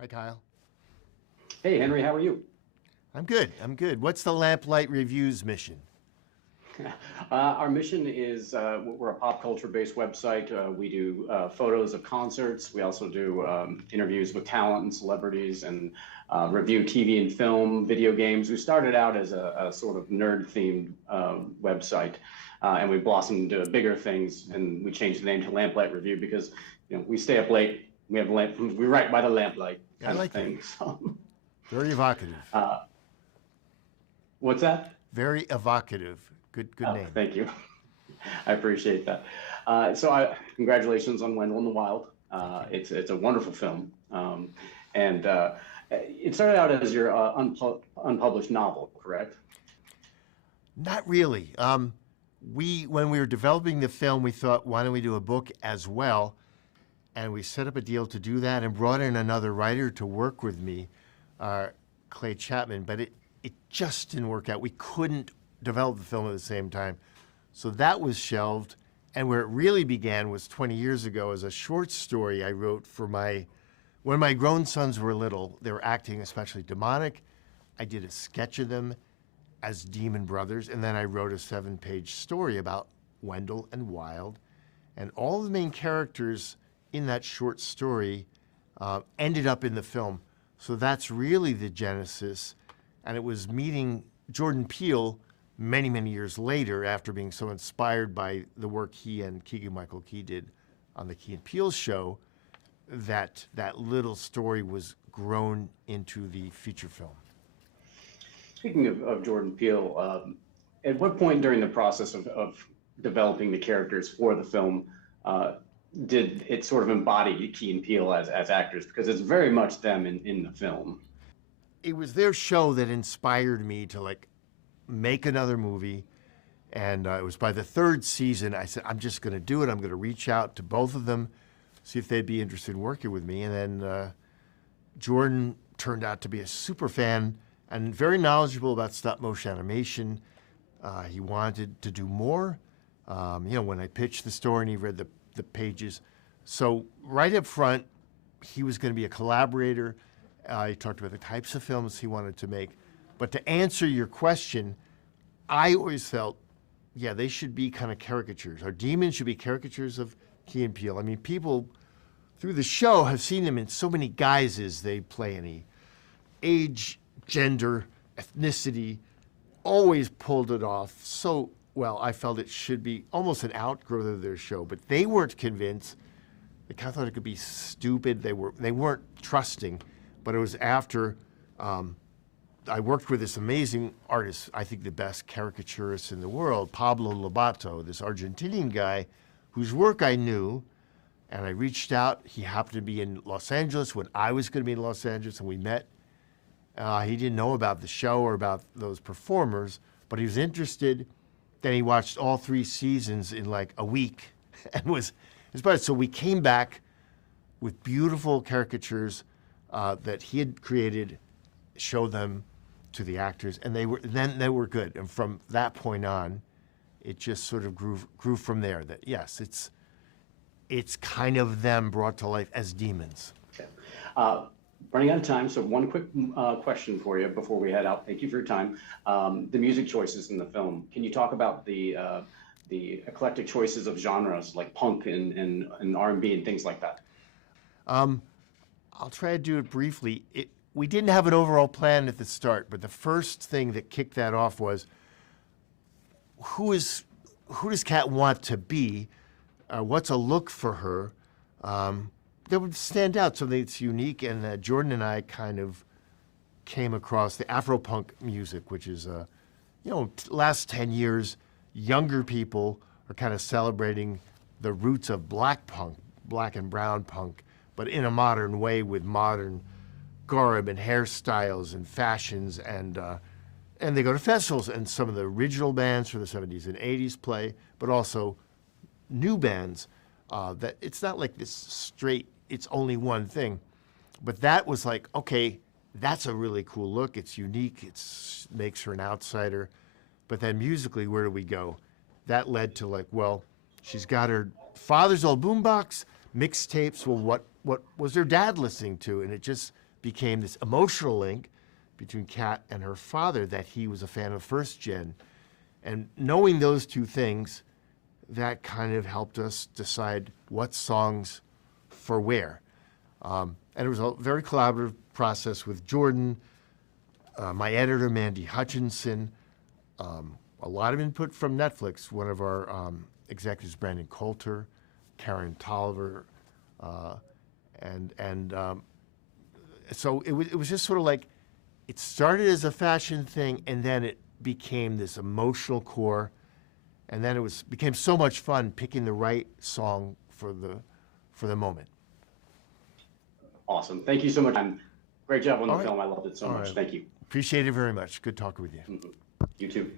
Hi, Kyle. Hey, Henry, how are you? I'm good. I'm good. What's the Lamplight Reviews mission? Our mission is we're a pop culture based website. We do photos of concerts. We also do interviews with talent and celebrities and review TV and film, video games. We started out as a sort of nerd themed website, and we blossomed into bigger things. And we changed the name to Lamplight Review because we stay up late. We write by the lamplight I kind of like that. thing. So, Very evocative. what's that? Very evocative. Good Oh, name. thank you. I appreciate that. Congratulations on Wendell Wild. Thank you. It's a wonderful film, and it started out as your unpublished novel, correct? Not really. When we were developing the film, we thought, why don't we do a book as well? And we set up a deal to do that and brought in another writer to work with me, Clay Chapman. But it just didn't work out. We couldn't develop the film at the same time. So that was shelved. And where it really began was 20 years ago as a short story I wrote for when my grown sons were little. They were acting especially demonic. I did a sketch of them as demon brothers. And then I wrote a 7-page story about Wendell and Wild. And all the main characters in that short story ended up in the film. So that's really the genesis. And it was meeting Jordan Peele many, many years later after being so inspired by the work he and Keegan-Michael Key did on the Key and Peele show that that little story was grown into the feature film. Speaking of Jordan Peele, at what point during the process of developing the characters for the film did it sort of embody Key and Peele as actors? Because it's very much them in the film. It was their show that inspired me to make another movie. And it was by the third season, I said, I'm just going to do it. I'm going to reach out to both of them, see if they'd be interested in working with me. And then Jordan turned out to be a super fan and very knowledgeable about stop motion animation. He wanted to do more. When I pitched the story and he read the pages. So right up front, he was going to be a collaborator. He talked about the types of films he wanted to make. But to answer your question, I always felt, yeah, they should be kind of caricatures. Our demons should be caricatures of Key and Peele. I mean, people through the show have seen them in so many guises. They play any age, gender, ethnicity, always pulled it off so well. I felt it should be almost an outgrowth of their show, but they weren't convinced. They kind of thought it could be stupid. They weren't trusting. But it was after I worked with this amazing artist, I think the best caricaturist in the world, Pablo Lobato, this Argentinian guy whose work I knew, and I reached out. He happened to be in Los Angeles when I was going to be in Los Angeles, and we met. He didn't know about the show or about those performers, but he was interested. Then he watched all 3 seasons in like a week and was inspired. So we came back with beautiful caricatures that he had created, showed them to the actors, and they were good. And from that point on, it just sort of grew from there. That yes, it's kind of them brought to life as demons. Okay. Running out of time, so one quick question for you before we head out. Thank you for your time. The music choices in the film. Can you talk about the eclectic choices of genres like punk and R&B and things like that? I'll try to do it briefly. We didn't have an overall plan at the start, but the first thing that kicked that off was who does Kat want to be? What's a look for her? That would stand out, something that's unique. And Jordan and I kind of came across the Afro-punk music, which is, last 10 years, younger people are kind of celebrating the roots of black punk, black and brown punk, but in a modern way with modern garb and hairstyles and fashions. And they go to festivals, and some of the original bands from the 70s and 80s play, but also new bands that it's not like this straight, it's only one thing. But that was like, okay, that's a really cool look. It's unique. It makes her an outsider. But then musically, where do we go? That led to like, well, she's got her father's old boombox, mixtapes. Well, what was her dad listening to? And it just became this emotional link between Kat and her father, that he was a fan of First Gen. And knowing those two things, that kind of helped us decide what songs for where. And it was a very collaborative process with Jordan, my editor, Mandy Hutchinson, a lot of input from Netflix. One of our executives, Brandon Coulter, Karen Tolliver, so it was just sort of like, it started as a fashion thing, and then it became this emotional core, and then it became so much fun picking the right song for the moment. Awesome. Thank you so much. Great job on the All right. film. I loved it so All much. right. Thank you. Appreciate it very much. Good talking with you. You too.